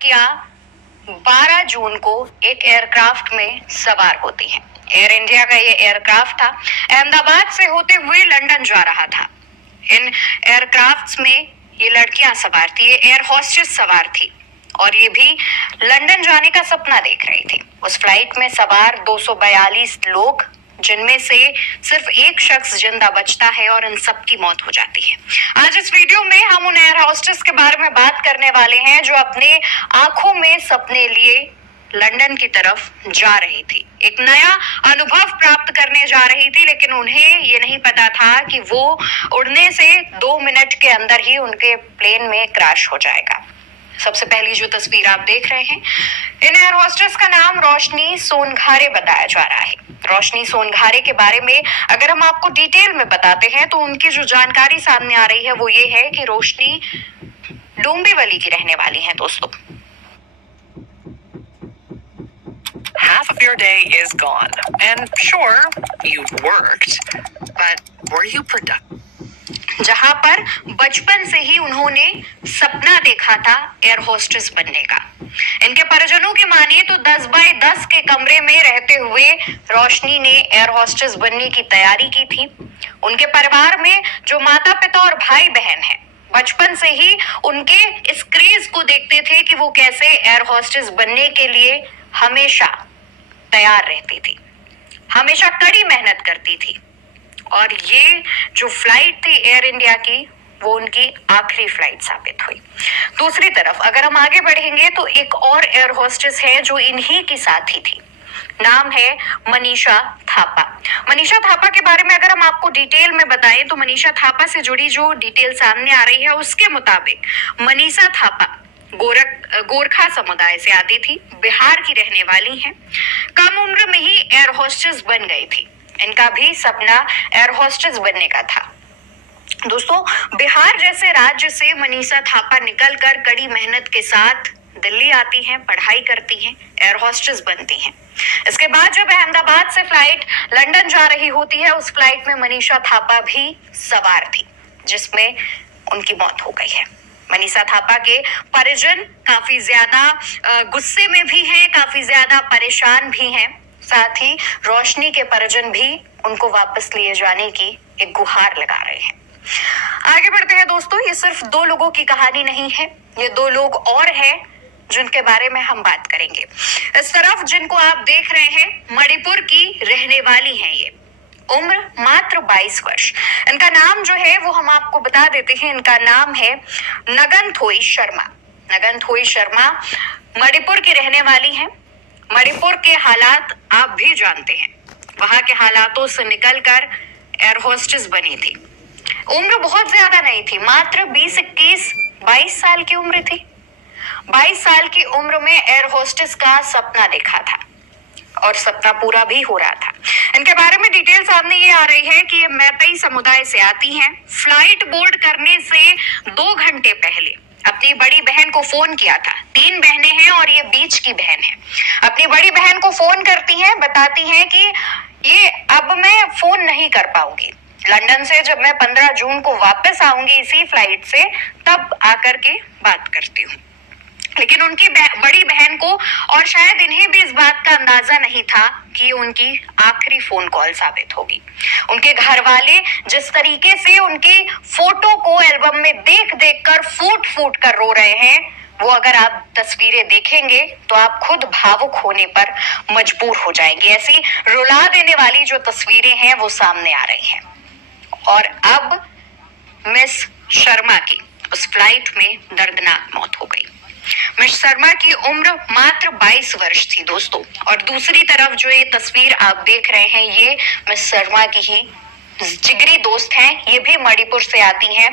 क्या 12 जून को एक एयरक्राफ्ट में सवार होती है। एयर इंडिया का ये एयरक्राफ्ट था, अहमदाबाद से होते हुए लंदन जा रहा था। इन एयरक्राफ्ट्स में ये लड़कियां सवार थी, ये एयर होस्टेस सवार थी और ये भी लंदन जाने का सपना देख रही थी। उस फ्लाइट में सवार 242 लोग, जिनमें से सिर्फ एक शख्स जिंदा बचता है और इन सब की मौत हो जाती है। आज इस वीडियो में हम उन एयर होस्टेस के बारे में बात करने वाले हैं जो अपने आंखों में सपने लिए लंदन की तरफ जा रही थी, एक नया अनुभव प्राप्त करने जा रही थी, लेकिन उन्हें ये नहीं पता था कि वो उड़ने से 2 मिनट के अंदर ही उनके प्लेन में क्रैश हो जाएगा। सबसे पहली जो तस्वीर आप देख रहे हैं, इन एयर होस्टेस का नाम रोशनी सोनघारे बताया जा रहा है। रोशनी सोनघारे के बारे में अगर हम आपको डिटेल में बताते हैं तो उनकी जो जानकारी सामने आ रही है वो ये है कि रोशनी डोंबिवली की रहने वाली हैं दोस्तों। Half of your day is gone. And sure, you worked, but were you productive? जहां पर बचपन से ही उन्होंने सपना देखा था एयर होस्टेस बनने का। इनके परिजनों की मानिए तो 10 बाय 10 के कमरे में रहते हुए रोशनी ने एयर होस्टेस बनने की तैयारी की थी। उनके परिवार में जो माता पिता और भाई बहन हैं, बचपन से ही उनके इस क्रेज को देखते थे कि वो कैसे एयर होस्टेस बनने के लिए हमेशा तैयार रहती थी, हमेशा कड़ी मेहनत करती थी। और ये जो फ्लाइट थी एयर इंडिया की, वो उनकी आखिरी फ्लाइट साबित हुई। दूसरी तरफ अगर हम आगे बढ़ेंगे तो एक और एयर होस्टेस है जो इन्हीं की साथी थी, नाम है मनीषा थापा। मनीषा थापा के बारे में अगर हम आपको डिटेल में बताएं तो मनीषा थापा से जुड़ी जो डिटेल सामने आ रही है उसके मुताबिक मनीषा थापा गोरखा समुदाय से आती थी, बिहार की रहने वाली हैं। कम उम्र में ही एयर होस्टेस बन गई थी। इनका भी सपना एयर होस्टेस बनने का था। दोस्तों, बिहार जैसे राज्य से मनीषा थापा निकलकर कड़ी मेहनत के साथ दिल्ली आती हैं, पढ़ाई करती हैं, एयर होस्टेस बनती हैं। इसके बाद जब अहमदाबाद से फ्लाइट लंदन जा रही होती है, उस फ्लाइट में मनीषा थापा भी सवार थी, जिसमें उनकी मौत हो गई है। मनीषा थापा के परिजन काफी ज्यादा गुस्से में भी हैं, काफी ज्यादा परेशान भी हैं। साथ ही रोशनी के परिजन भी उनको वापस लिए जाने की एक गुहार लगा रहे हैं। आगे बढ़ते हैं दोस्तों, ये सिर्फ 2 लोगों की कहानी नहीं है, ये 2 लोग और हैं जिनके बारे में हम बात करेंगे। इस तरफ जिनको आप देख रहे हैं, मणिपुर की रहने वाली हैं ये, उम्र मात्र 22 वर्ष। इनका नाम जो है वो हम आपको बता देते हैं, इनका नाम है नगनथोई शर्मा। नगनथोई शर्मा मणिपुर की रहने वाली हैं। मणिपुर के हालात आप भी जानते हैं, वहां के हालातों से निकलकर एयर होस्टेस बनी थी। उम्र बहुत ज्यादा नहीं थी, मात्र 20, 21, 22 साल की उम्र थी। 22 साल की उम्र में एयर होस्टेस का सपना देखा था और सपना पूरा भी हो रहा था। इनके बारे में डिटेल सामने ये आ रही है कि ये मैतेई समुदाय से आती हैं। फ्लाइट बोर्ड करने से 2 घंटे पहले अपनी बड़ी बहन को फोन किया था। 3 बहनें हैं और ये बीच की बहन है। अपनी बड़ी बहन को फोन करती हैं, बताती हैं कि ये अब मैं फोन नहीं कर पाऊंगी, लंदन से जब मैं 15 जून को वापस आऊंगी इसी फ्लाइट से, तब आकर के बात करती हूँ। लेकिन उनकी बड़ी बहन को और शायद इन्हें भी इस बात का अंदाजा नहीं था कि उनकी आखिरी फोन कॉल साबित होगी। उनके घर वाले जिस तरीके से उनकी फोटो को एल्बम में देख देख कर फूट फूट कर रो रहे हैं, वो अगर आप तस्वीरें देखेंगे तो आप खुद भावुक होने पर मजबूर हो जाएंगे। ऐसी रुला देने वाली जो तस्वीरें हैं वो सामने आ रही हैं। और अब मिस शर्मा की उस फ्लाइट में दर्दनाक मौत हो गई। मिस शर्मा की उम्र मात्र 22 वर्ष थी दोस्तों। और दूसरी तरफ जो ये तस्वीर आप देख रहे हैं, ये मिस शर्मा की ही जिगरी दोस्त हैं, ये भी मणिपुर से आती हैं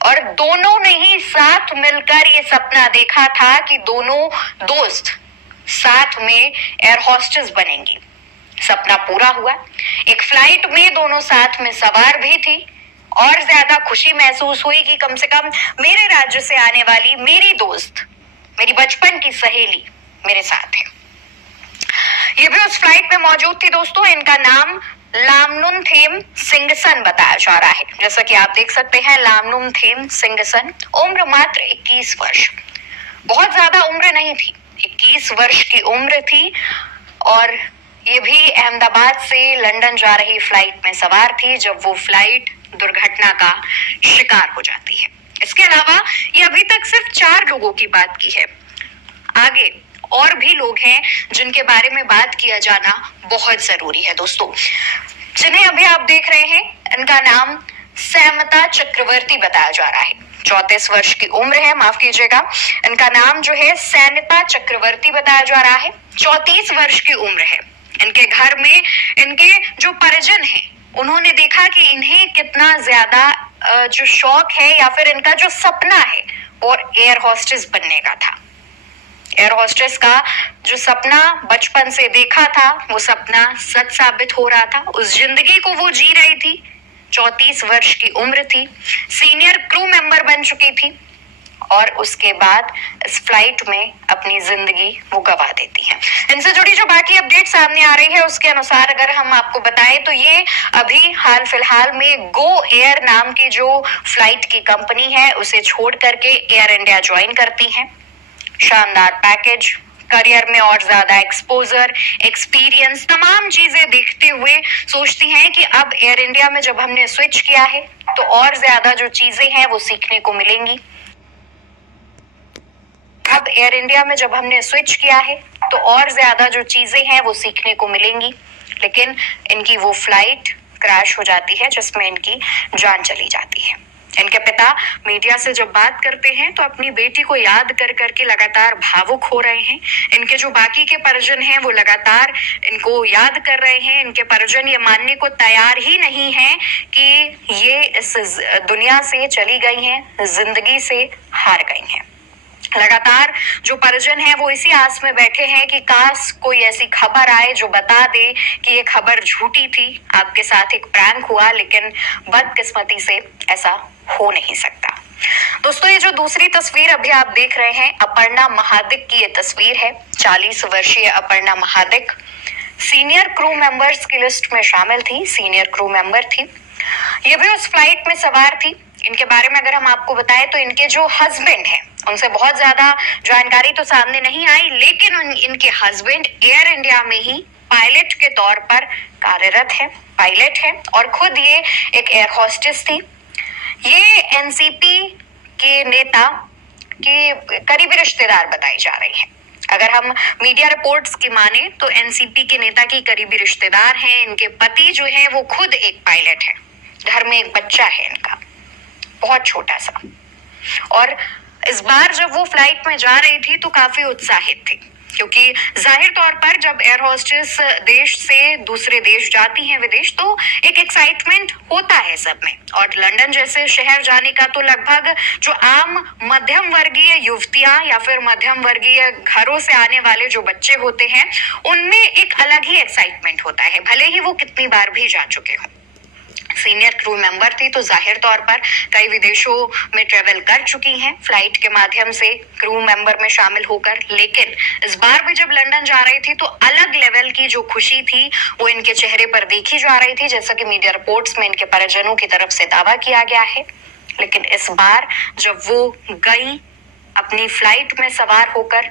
और दोनों ने ही साथ मिलकर ये सपना देखा था कि दोनों दोस्त साथ में एयर होस्टेस बनेंगी। सपना पूरा हुआ। एक फ्लाइट में दोनों साथ में सवार भी थी और ज्यादा खुशी महसूस हुई कि कम से कम मेरे राज्य से आने वाली मेरी दोस्त, मेरी बचपन की सहेली मेरे साथ है। ये भी उस फ्लाइट में मौजूद थी दोस्तों। इनका नाम लामनुनथेम सिंगसन बताया जा रहा है। जैसा कि आप देख सकते हैं, लामनुनथेम सिंगसन, उम्र मात्र 21 वर्ष। बहुत ज्यादा नहीं थी, 21 वर्ष की उम्र थी और ये भी अहमदाबाद से लंदन जा रही फ्लाइट में सवार थी जब वो फ्लाइट दुर्घटना का शिकार हो जाती है। इसके अलावा ये अभी तक सिर्फ 4 लोगों की बात की है, आगे और भी लोग हैं जिनके बारे में बात किया जाना बहुत जरूरी है दोस्तों। जिन्हें अभी आप देख रहे हैं, इनका नाम सैमता चक्रवर्ती बताया जा रहा है। 34 वर्ष की उम्र है, माफ कीजिएगा, इनका नाम जो है सैनिता चक्रवर्ती बताया जा रहा है। 34 वर्ष की उम्र है। इनके घर में इनके जो परिजन हैं, उन्होंने देखा कि इन्हें कितना ज्यादा जो शौक है या फिर इनका जो सपना है और एयर होस्टेस बनने का था। एयर होस्टेस का जो सपना बचपन से देखा था, वो सपना सच साबित हो रहा था। उस जिंदगी को वो जी रही थी। 34 वर्ष की उम्र थी, सीनियर क्रू मेंबर बन चुकी थी और उसके बाद इस फ्लाइट में अपनी जिंदगी वो गवा देती हैं। इनसे जुड़ी जो बाकी अपडेट सामने आ रही है उसके अनुसार अगर हम आपको बताएं तो ये अभी हाल फिलहाल में गो एयर नाम की जो फ्लाइट की कंपनी है उसे छोड़ करके एयर इंडिया ज्वाइन करती हैं। शानदार पैकेज, करियर में और ज्यादा एक्सपोजर, एक्सपीरियंस, तमाम चीजें देखते हुए सोचती हैं कि अब एयर इंडिया में जब हमने स्विच किया है तो और ज्यादा जो चीजें हैं वो सीखने को मिलेंगी। अब एयर इंडिया में जब हमने स्विच किया है तो और ज्यादा जो चीजें हैं वो सीखने को मिलेंगी, लेकिन इनकी वो फ्लाइट क्रैश हो जाती है जिसमें इनकी जान चली जाती है। इनके पिता मीडिया से जब बात करते हैं तो अपनी बेटी को याद कर करके लगातार भावुक हो रहे हैं। इनके जो बाकी के परिजन हैं वो लगातार इनको याद कर रहे हैं। इनके परिजन ये मानने को तैयार ही नहीं है कि ये इस दुनिया से चली गई हैं, जिंदगी से हार गई हैं। लगातार जो परिजन हैं वो इसी आस में बैठे हैं कि काश कोई ऐसी खबर आए जो बता दे कि ये खबर झूठी थी, आपके साथ एक प्रैंक हुआ, लेकिन बदकिस्मती से ऐसा हो नहीं सकता। दोस्तों, ये जो दूसरी तस्वीर अभी आप देख रहे हैं, अपर्णा महादिक की ये तस्वीर है। 40 वर्षीय Aparna Mahadik senior crew members की लिस्ट में शामिल थी, सीनियर क्रू मेंबर थी। ये भी उस फ्लाइट में सवार थी। इनके बारे में अगर हम आपको बताएं तो इनके जो हस्बैंड हैं उनसे बहुत ज्यादा जानकारी तो सामने नहीं आई, लेकिन इनके हस्बैंड एयर इंडिया में ही पायलट के तौर पर कार्यरत है, पायलट है और खुद ये एक एयर होस्टेस थी। ये एनसीपी के नेता के करीबी रिश्तेदार बताई जा रही है। अगर हम मीडिया रिपोर्ट्स की माने तो एनसीपी के नेता की करीबी रिश्तेदार हैं। इनके पति जो है वो खुद एक पायलट है। घर में एक बच्चा है इनका, बहुत छोटा सा। और इस बार जब वो फ्लाइट में जा रही थी तो काफी उत्साहित थी, क्योंकि जाहिर तौर पर जब एयर होस्टेस देश से दूसरे देश जाती हैं, विदेश, तो एक एक्साइटमेंट होता है सब में। और लंदन जैसे शहर जाने का तो लगभग जो आम मध्यम वर्गीय युवतियां या फिर मध्यम वर्गीय घरों से आने वाले जो बच्चे होते हैं उनमें एक अलग ही एक्साइटमेंट होता है, भले ही वो कितनी बार भी जा चुके हों। सीनियर क्रू मेंबर थी तो जाहिर तौर पर कई विदेशों में ट्रेवल कर चुकी हैं फ्लाइट के माध्यम से क्रू मेंबर में शामिल होकर, लेकिन इस बार भी जब लंदन जा रही थी तो अलग लेवल की जो खुशी थी वो इनके चेहरे पर देखी जा रही थी, जैसा कि मीडिया रिपोर्ट्स में इनके परिजनों की तरफ से दावा किया गया है। लेकिन इस बार जब वो गई अपनी फ्लाइट में सवार होकर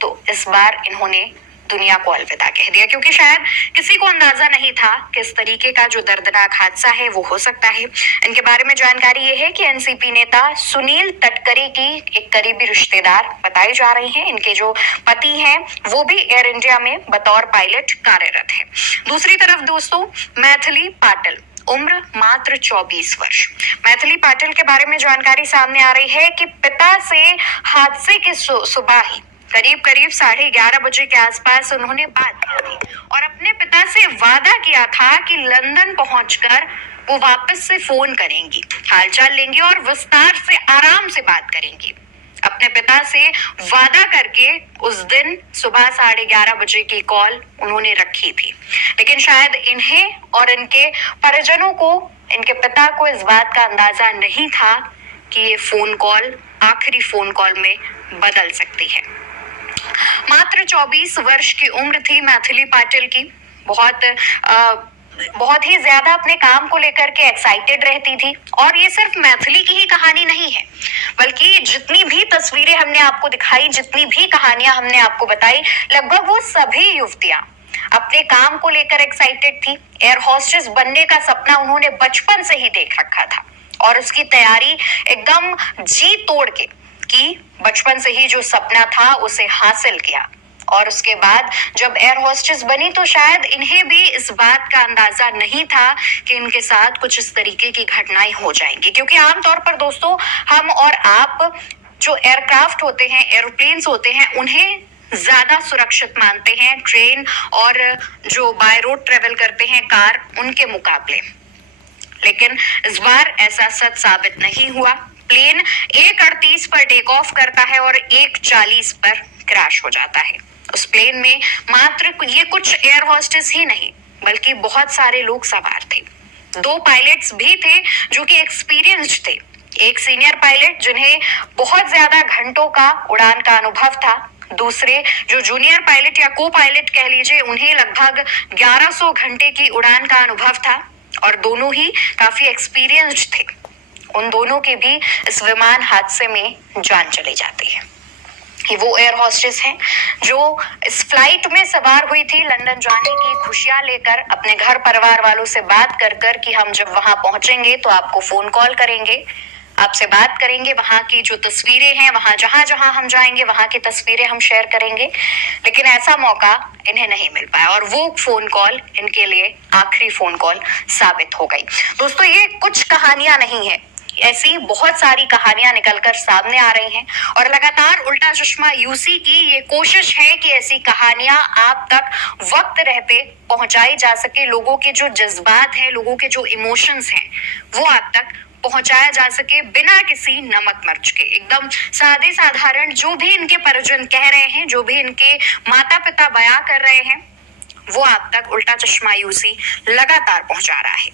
तो इस बार इन्होंने दुनिया को अलविदा कह दिया, क्योंकि शायद किसी को अंदाजा नहीं था कि इस तरीके का जो दर्दनाक हादसा है वो हो सकता है। इनके बारे में जानकारी ये है कि एनसीपी नेता सुनील तटकरे की एक करीबी रिश्तेदार बताई जा रही हैं। इनके जो पति हैं वो भी एयर इंडिया में बतौर पायलट कार्यरत है। दूसरी तरफ दोस्तों, मैथिली पाटिल, उम्र मात्र 24 वर्ष। मैथिली पाटिल के बारे में जानकारी सामने आ रही है कि पिता से हादसे की सुबह ही करीब 11:30 बजे के आसपास उन्होंने बात की थी और अपने पिता से वादा किया था कि लंदन पहुंचकर वो वापस से फोन करेंगी, हालचाल लेंगी और विस्तार से आराम से बात करेंगी। अपने पिता से वादा करके उस दिन सुबह 11:30 बजे की कॉल उन्होंने रखी थी, लेकिन शायद इन्हें और इनके परिजनों को, इनके पिता को इस बात का अंदाजा नहीं था कि ये फोन कॉल आखिरी फोन कॉल में बदल सकती है। मात्र 24 वर्ष की उम्र थी मैथिली पाटिल की। बहुत बहुत ही ज्यादा अपने काम को लेकर के एक्साइटेड रहती थी। और ये सिर्फ मैथिली की ही कहानी नहीं है, बल्कि जितनी भी तस्वीरें हमने आपको दिखाई, जितनी भी कहानियां हमने आपको बताई, लगभग वो सभी युवतियां अपने काम को लेकर एक्साइटेड थी। एयर होस्टेस बनने का सपना उन्होंने बचपन से ही देख रखा था और उसकी तैयारी एकदम जी तोड़ के की। बचपन से ही जो सपना था उसे हासिल किया। और उसके बाद जब एयर होस्टेस बनी तो शायद इन्हें भी इस बात का अंदाजा नहीं था कि इनके साथ कुछ इस तरीके की घटनाएं हो जाएंगी, क्योंकि आमतौर पर दोस्तों हम और आप जो एयरक्राफ्ट होते हैं, एरोप्लेन्स होते हैं, उन्हें ज्यादा सुरक्षित मानते हैं ट्रेन और जो बाय रोड ट्रेवल करते हैं कार, उनके मुकाबले। लेकिन इस बार ऐसा सच साबित नहीं हुआ। प्लेन 1:38 पर टेक ऑफ करता है और 1:40 पर क्रैश हो जाता है। उस प्लेन में मात्र ये कुछ एयर होस्टेस ही नहीं, बल्कि बहुत सारे लोग सवार थे। 2 पायलट्स भी थे जो कि एक्सपीरियंस्ड थे। एक सीनियर पायलट जिन्हें बहुत ज्यादा घंटों का उड़ान का अनुभव था, दूसरे जो जूनियर पायलट या को पायलट कह लीजिए, उन्हें लगभग 1100 घंटे की उड़ान का अनुभव था और दोनों ही काफी एक्सपीरियंस्ड थे। उन दोनों के भी इस विमान हादसे में जान चली जाती है। कि वो एयर होस्टेस हैं जो इस फ्लाइट में सवार हुई थी लंदन जाने की खुशियां लेकर, अपने घर परिवार वालों से बात कर कर कि हम जब वहां पहुंचेंगे तो आपको फोन कॉल करेंगे, आपसे बात करेंगे, वहां की जो तस्वीरें हैं, वहां जहां जहां हम जाएंगे वहां की तस्वीरें हम शेयर करेंगे। लेकिन ऐसा मौका इन्हें नहीं मिल पाया और वो फोन कॉल इनके लिए आखिरी फोन कॉल साबित हो गई। दोस्तों, ये कुछ कहानियां नहीं है, ऐसी बहुत सारी कहानियां निकलकर सामने आ रही हैं और लगातार उल्टा चश्मा यूसी की ये कोशिश है कि ऐसी कहानियां आप तक वक्त रहते पहुंचाई जा सके। लोगों के जो जज्बात हैं, लोगों के जो इमोशंस हैं, वो आप तक पहुंचाया जा सके बिना किसी नमक मिर्च के। एकदम सादे साधारण जो भी इनके परिजन कह रहे हैं, जो भी इनके माता पिता बयां कर रहे हैं, वो आप तक उल्टा चश्मा यूसी लगातार पहुंचा रहा है।